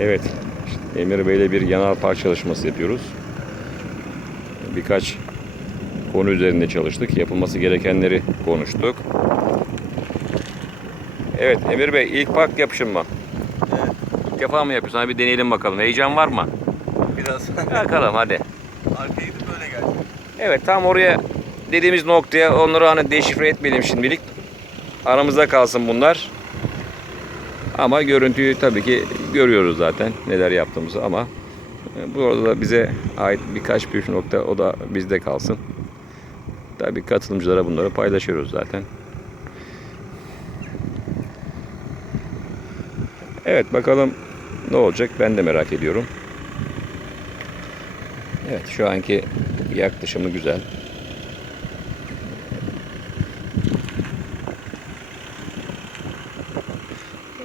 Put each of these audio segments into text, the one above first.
Evet. işte Emir Bey'le bir yanal park çalışması yapıyoruz. Birkaç konu üzerinde çalıştık. Yapılması gerekenleri konuştuk. Evet Emir Bey ilk park yapışın mı? Evet. İlk defa mı yapıyorsun? Hadi bir deneyelim bakalım. Heyecan var mı? Biraz Bakalım hadi. gidip böyle geldi. Evet tam oraya dediğimiz noktaya onları hani deşifre etmeyelim şimdilik. Aramızda kalsın bunlar. Ama görüntüyü tabii ki görüyoruz zaten neler yaptığımızı ama e, bu arada da bize ait birkaç püf nokta o da bizde kalsın. Tabii katılımcılara bunları paylaşıyoruz zaten. Evet bakalım ne olacak ben de merak ediyorum. Evet şu anki yaklaşımı güzel.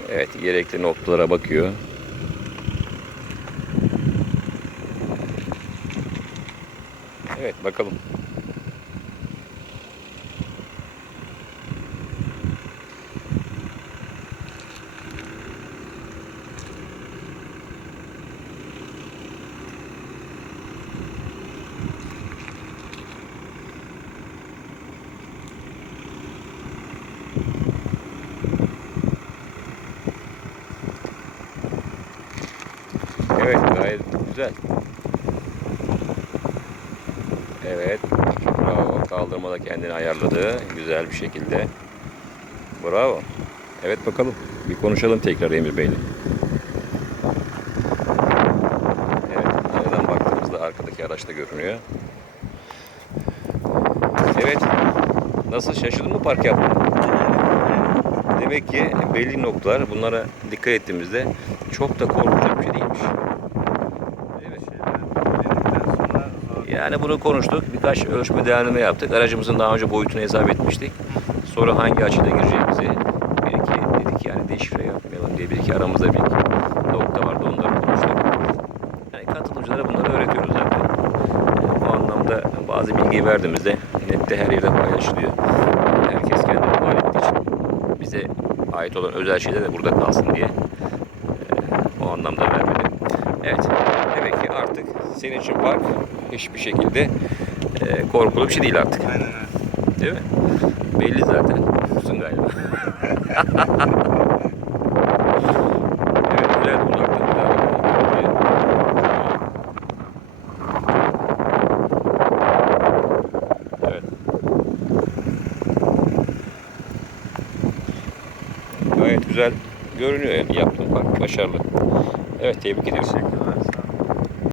Evet gerekli noktalara bakıyor. Evet bakalım. Evet gayet güzel. Evet. Bravo. Kaldırmada kendini ayarladı. Güzel bir şekilde. Bravo. Evet bakalım. Bir konuşalım tekrar Emir Bey'le. Evet. Aradan baktığımızda arkadaki araçta görünüyor. Evet. Nasıl şaşırdın mı park yaptın? Demek ki belli noktalar bunlara dikkat ettiğimizde çok da korkulacak bir şey değilmiş. Yani bunu konuştuk. Birkaç ölçme değerleme yaptık. Aracımızın daha önce boyutunu hesap etmiştik. Sonra hangi açıda gireceğimizi bir iki dedik yani deşifre yapmayalım diye bir iki aramızda bir iki nokta vardı onları konuştuk. Yani katılımcılara bunları öğretiyoruz zaten. Yani bu anlamda bazı bilgi verdiğimizde nette her yerde paylaşılıyor. Herkes kendini bize ait olan özel şeyler de burada kalsın diye e, o anlamda vermedim. Evet, demek ki artık senin için park hiçbir şekilde e, korkulu bir şey değil artık. aynen öyle. Değil mi? Belli zaten. Korkusun galiba. evet, güzel uzaktan bir daha bakalım. Evet. Gayet güzel görünüyor yani yaptığın park başarılı. Evet tebrik ediyorum. Teşekkürler.